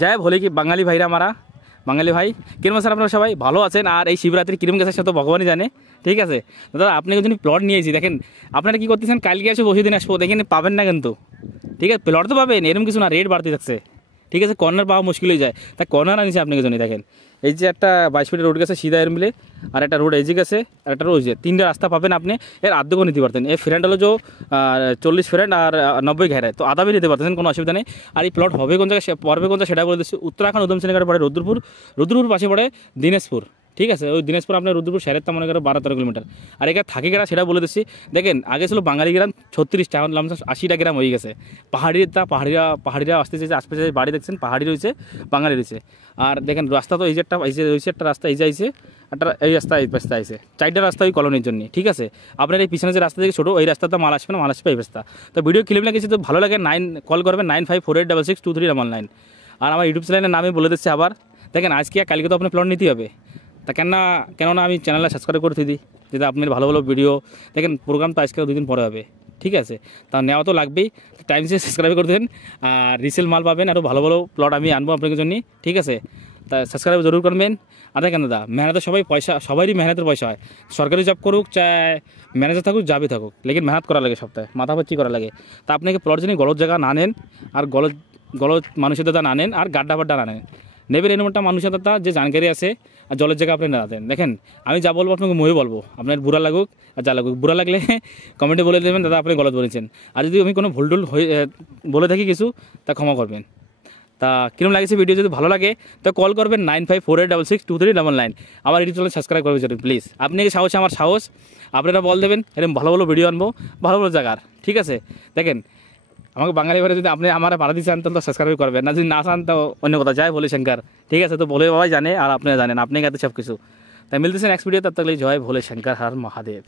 জয় ভোলে কি বাঙালি ভাইরা মারা বাঙালি ভাই কিরম আছেন আপনারা সবাই ভালো আছেন। আর এই শিবরাত্রি কিরম গেছে সেটা তো ভগবানই জানে। ঠিক আছে দাদা, আপনি যদি প্লট নিয়েছি দেখেন, আপনারা কি করতেছেন, কালকে আসবো বসে দিন আসবো দেখেন পাবেন না কিন্তু। ঠিক আছে, প্লট তো পাবেন, এরকম কিছু না, রেট বাড়তে থাকছে। ঠিক আছে, কর্নার পাওয়া মুশকিল হয়ে যায়, তাই কর্নার আনিছে আপনাকে জন্য। দেখেন এই যে একটা 22 ফিটের রোড গেছে সিধা এর মিলে, আর একটা রোড এজি গেছে, আর একটা রোড, তিনটা রাস্তা পাবেন আপনি। এর আর্ধেকও নিতে পারতেন। এই ফ্রেন্ড হলো যে 40 ফ্রেন্ড আর 90 ঘেরায়, তো আধা নিতে পারতেন, কোনো অসুবিধা নেই। আর এই প্লট হবে কোন জায়গায়, পড়বে কোন জায়গায় সেটা বলে দিচ্ছি। উত্তরাখণ্ড উধমসিংনগর পড়ে রুদ্রপুর পাশে পড়ে দিনাজপুর। ঠিক আছে, ওই দিনাজপুর আপনার রুদ্রপুর শহরের তা মনে করেন 12-13 কিলোমিটার। আর এখানে থাকে গেরা সেটা বলে দিচ্ছি। দেখেন আগে ছিল বাঙালি গ্রাম 36টা, এখন 80টা গ্রাম হয়ে গেছে। পাহাড়িরা আসতে চাইছে, আশপাশে বাড়ি দেখছেন পাহাড়ি রয়েছে, বাঙালি রয়েছে। আর দেখেন রাস্তা তো এই যে একটা রয়েছে, একটা রাস্তা এই যে আইছে, একটা এই রাস্তা এই পাশে আইছে, 4টা রাস্তা ওই কলোনির জন্য। ঠিক আছে, আপনার এই পিছনে যে রাস্তা থেকে ছোটো ওই রাস্তাতে মাল আসবে না, মাল আসবে এই রাস্তা। তো ভিডিও ক্লিপ না কিছু তো ভালো লাগে কল করবেন 9548662399। আর আমার ইউটিউব চ্যানেলের নামে বলে দিচ্ছি আবার। দেখেন আজকে কালকে তো আপনি প্লট নিতেই হবে, তা কেননা আমি চ্যানেলটা সাবস্ক্রাইব করে দিই, যাতে আপনার ভালো ভালো ভিডিও দেখেন। প্রোগ্রাম তো আজকে 2 দিন পরে হবে। ঠিক আছে, তা নেওয়া তো লাগবেই, টাইম সে সাবস্ক্রাইব করে দেন। আর রিসেল মাল পাবেন, আরও ভালো ভালো প্লট আমি আনবো আপনাদের জন্য। ঠিক আছে, তা সাবস্ক্রাইব জরুর করবেন। আর দেখেন দাদা, মেহনতের সবারই মেহনতের পয়সা হয়। সরকারি জব করুক চাই ম্যানেজার থাকুক যাবি থাকুক, লেকিন মেহনত করা লাগে, সপ্তাহে মাথা ভর্তি করা লাগে। তা আপনাকে প্লট জন্য গলত জায়গা না নেন, আর গলত মানুষের দাদা না নেন, আর গাড্ডা না নেন। নেবেন এরকম একটা মানুষের দাদা যে জানকারি আছে, আর জলের জায়গা আপনি না দেন। দেখেন আমি যা বলবো আপনাকে মহি বলবো, আপনার বুড়া লাগুক আর যা লাগুক, বুড়া লাগলে কমেন্টে বলে দেবেন দাদা আপনি গলত বলেছেন। আর যদি আমি কোনো ভুল বলে থাকি কিছু, তা ক্ষমা করবেন। তা কিরম লাগছে ভিডিও, যদি ভালো লাগে তো কল করবেন 9548662399। আমার ইউটিউব চ্যানেল সাবস্ক্রাইব করবেন প্লিজ। আপনি কি সাহস, আমার সাহস, আপনারা বল দেবেন এরকম ভালো ভালো ভিডিও আনবো, ভালো ভালো জায়গার। ঠিক আছে, দেখেন আমাকে বাঙালি ভাষা যদি আপনি আমার ভাড়া দিচ্ছেন তাহলে তো সাবস্ক্রাইব করবেন না, যদি না চান তো অন্য কথা, জয় ভোলে শঙ্কর। ঠিক আছে, তো ভোলে বাবাই জানে আর আপনারা জানেন, আপনি কাছে সব কিছু। তাই মিলতেছে নেক্সট ভিডিও, তব তক জয় ভোলে শঙ্কর, হর মহাদেব।